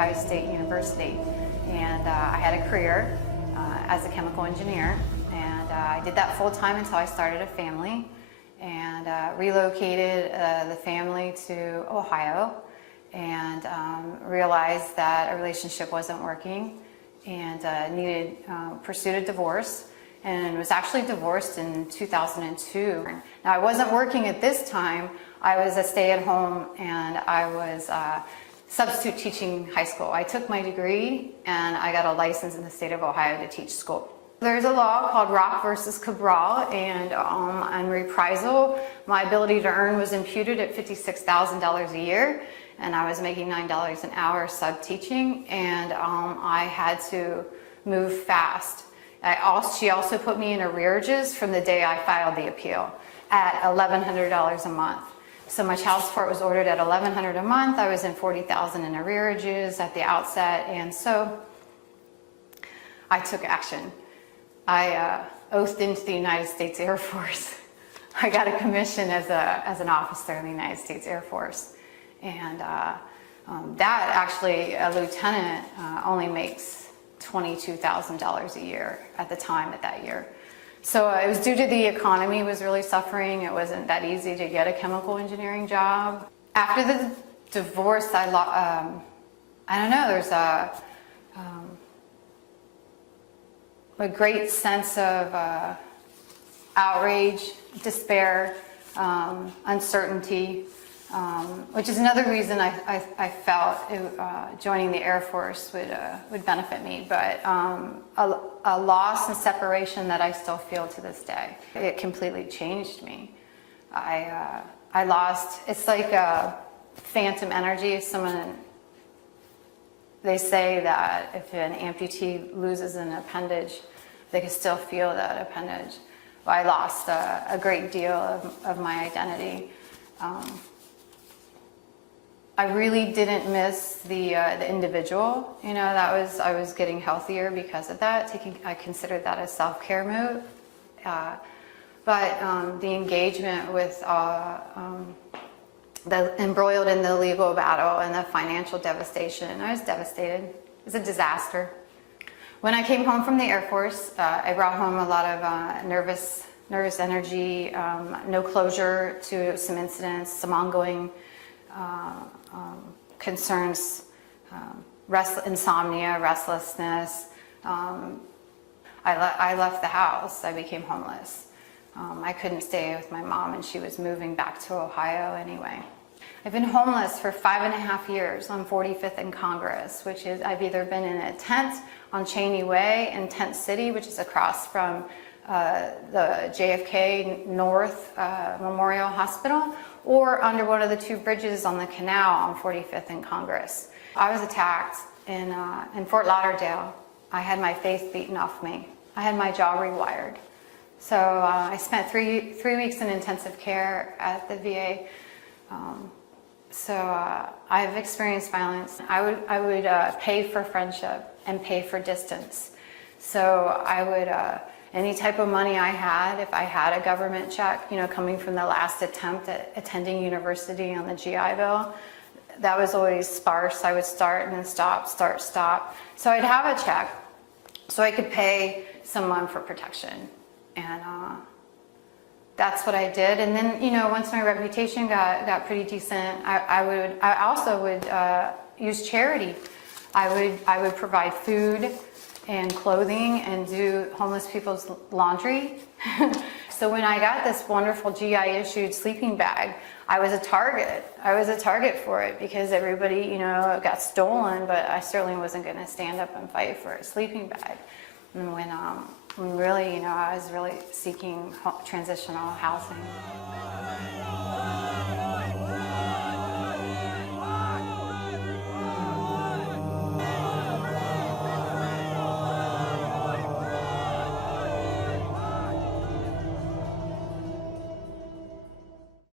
Ohio State University. And I had a career as a chemical engineer. And I did that full time until I started a family and relocated the family to Ohio and realized that a relationship wasn't working and pursued a divorce, and was actually divorced in 2002. Now, I wasn't working at this time. I was a stay-at-home, and I was substitute teaching high school. I took my degree and I got a license in the state of Ohio to teach school. There's a law called Rock versus Cabral, and on reprisal, my ability to earn was imputed at $56,000 a year, and I was making $9 an hour sub-teaching, and I had to move fast. She also put me in arrearages from the day I filed the appeal at $1,100 a month. So my child support was ordered at $1,100 a month. I was in $40,000 in arrearages at the outset, and so I took action. I oathed into the United States Air Force. I got a commission as an officer in the United States Air Force. And that actually, a lieutenant only makes $22,000 a year at the time at that year. So it was due to the economy was really suffering. It wasn't that easy to get a chemical engineering job. After the divorce, I don't know, there's a great sense of outrage, despair, uncertainty, which is another reason I felt joining the Air Force would benefit me, but a loss and separation that I still feel to this day. It completely changed me. I lost, it's like a phantom energy. They say that if an amputee loses an appendage, they can still feel that appendage. Well, I lost a great deal of my identity. I really didn't miss the individual. You know, I was getting healthier because of that. I considered that a self-care move. But the engagement with embroiled in the legal battle and the financial devastation, I was devastated. It was a disaster. When I came home from the Air Force, I brought home a lot of nervous energy, no closure to some incidents, some ongoing concerns, insomnia, restlessness. I left the house. I became homeless. I couldn't stay with my mom, and she was moving back to Ohio anyway. I've been homeless for 5.5 years on 45th and Congress, which is, I've either been in a tent on Cheney Way in Tent City, which is across from the JFK North Memorial Hospital, or under one of the two bridges on the canal on 45th and Congress. I was attacked in Fort Lauderdale. I had my face beaten off me. I had my jaw rewired. So I spent three weeks in intensive care at the VA. I've experienced violence. I would pay for friendship and pay for distance. So I would, any type of money I had, if I had a government check, you know, coming from the last attempt at attending university on the GI Bill, that was always sparse. I would start and then stop, start, stop. So I'd have a check so I could pay someone for protection. And that's what I did. And then, you know, once my reputation got pretty decent, I also would use charity. I would provide food and clothing and do homeless people's laundry. So when I got this wonderful GI issued sleeping bag, I was a target. I was a target for it because everybody, you know, got stolen, but I certainly wasn't going to stand up and fight for a sleeping bag. And when really, you know, I was really seeking transitional housing.